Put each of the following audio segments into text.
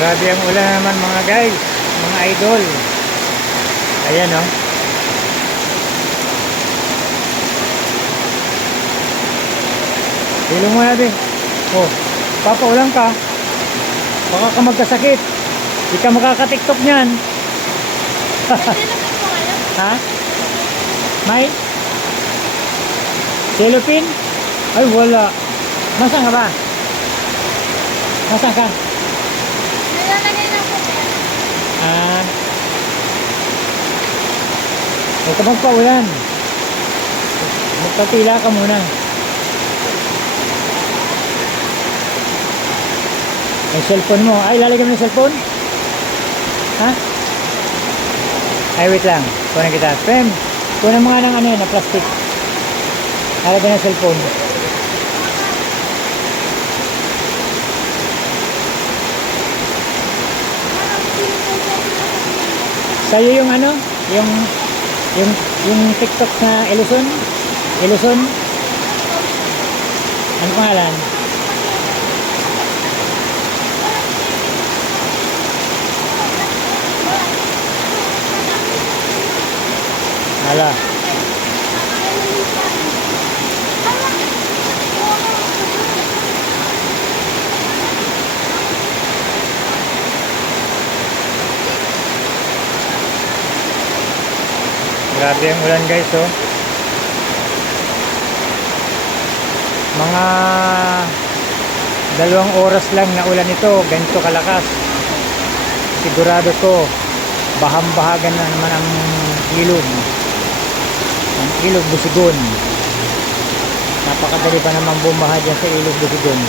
Grabe ang ulan naman mga guys, mga idol. Ayan oh. Ilong mo natin. Oh, papaulan ka. Baka ka magkasakit. Di ka makaka-tiktok niyan. Ha? May? Cellophane? Ay wala. Nasaan ka ba? Nasaan ka? Nalalagay ng puti. Ah. Huwag ka magpaulan. Magpatila ka muna. Yung cellphone mo. Ay, lalagyan mo yung cellphone? Ha? Ay, wait lang. Kunin kita. Prem, kunin mo nga ng ano yun, na plastic. Lalagyan ng cellphone. Sa'yo yung ano? Yung TikTok na Iluson? Iluson? Ano pangalan? Hala. Grabe ang ulan guys oh. Mga 2 oras lang na ulan ito, ganito kalakas. Sigurado to bahang-bahagan na naman ang ilog. Ang ilog Busigon. Napakadali pa naman bumaha dyan sa ilog Busigon.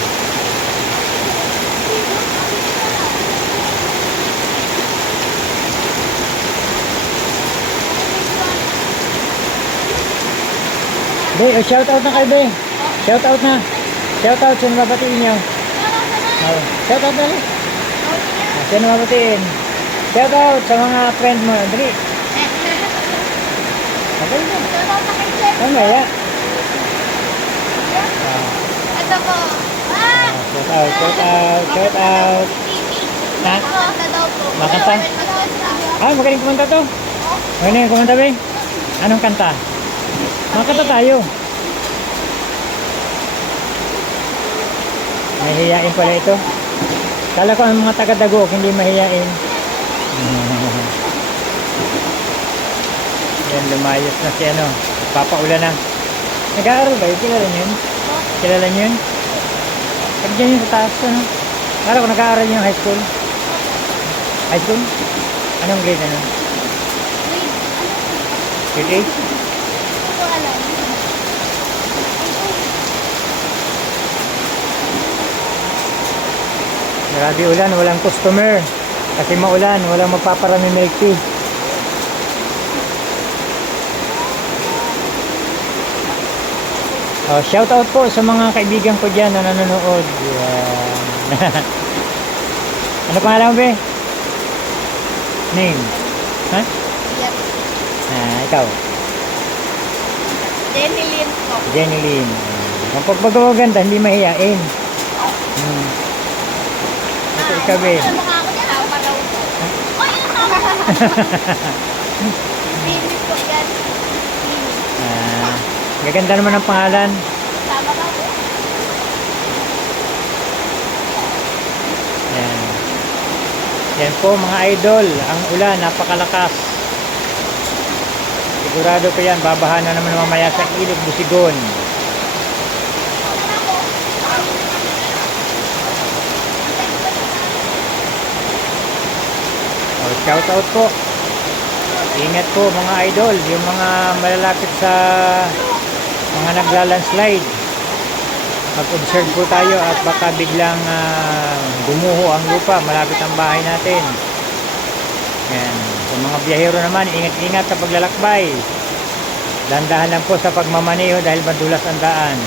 Be, shout out na kayo be. Shout out na. Shout out, sino babatiin nyo? Oh, shout out na rin. Sino babatiin? Shout out sa mga friend mo. Dali. Okay na. Ano ya? Ito po. Shout out, shout out, shout out. Ha? Makanta? Ah, magaling kumanta to. Magaling kumanta be. Anong kanta? Makanta tayo. Mahihiyain pala ito. Kala ko ang mga taga-Dagok hindi mahihiyain. Yan, lumayos na si ano. Papaulan na. Nag-aaral ba yun? Kilala nyo yun? Kilala nyo yun? Pag dyan yung sa taas ano? Kala ko nag-aaral yung high school. High school? Anong grade ano? Grade 8? Grabe ulan, walang customer. Kasi maulan, walang magpaparami milk tea. Oh, shout out po sa mga kaibigan ko dyan na nanonood. Yan. Ano pangalan mo be? Name? Ha? Yep. Ikaw? Jenny Lynn po. Jenny Lynn. Ang pagpagawaganda, hindi mahiyain. Ito ikaw be. Ano mukha ako dyan? Ako palaw po. Oh, yun tama. Linis po yan. Gaganda naman ang pangalan. Tama ka po. Yan. Yan po mga idol. Ang ulan, napakalakas. Sigurado ko yan, babaha na naman mamaya sa ilog Busigon. Oh, shout out po. Ingat po mga idol, yung mga malalapit sa mga naglalandslide. Mag-observe po tayo at baka biglang gumuho ang lupa malapit ang bahay natin. Yan. Sa mga biyahero naman, ingat-ingat sa paglalakbay. Dandahan lang po sa pagmamaneho dahil madulas ang daan.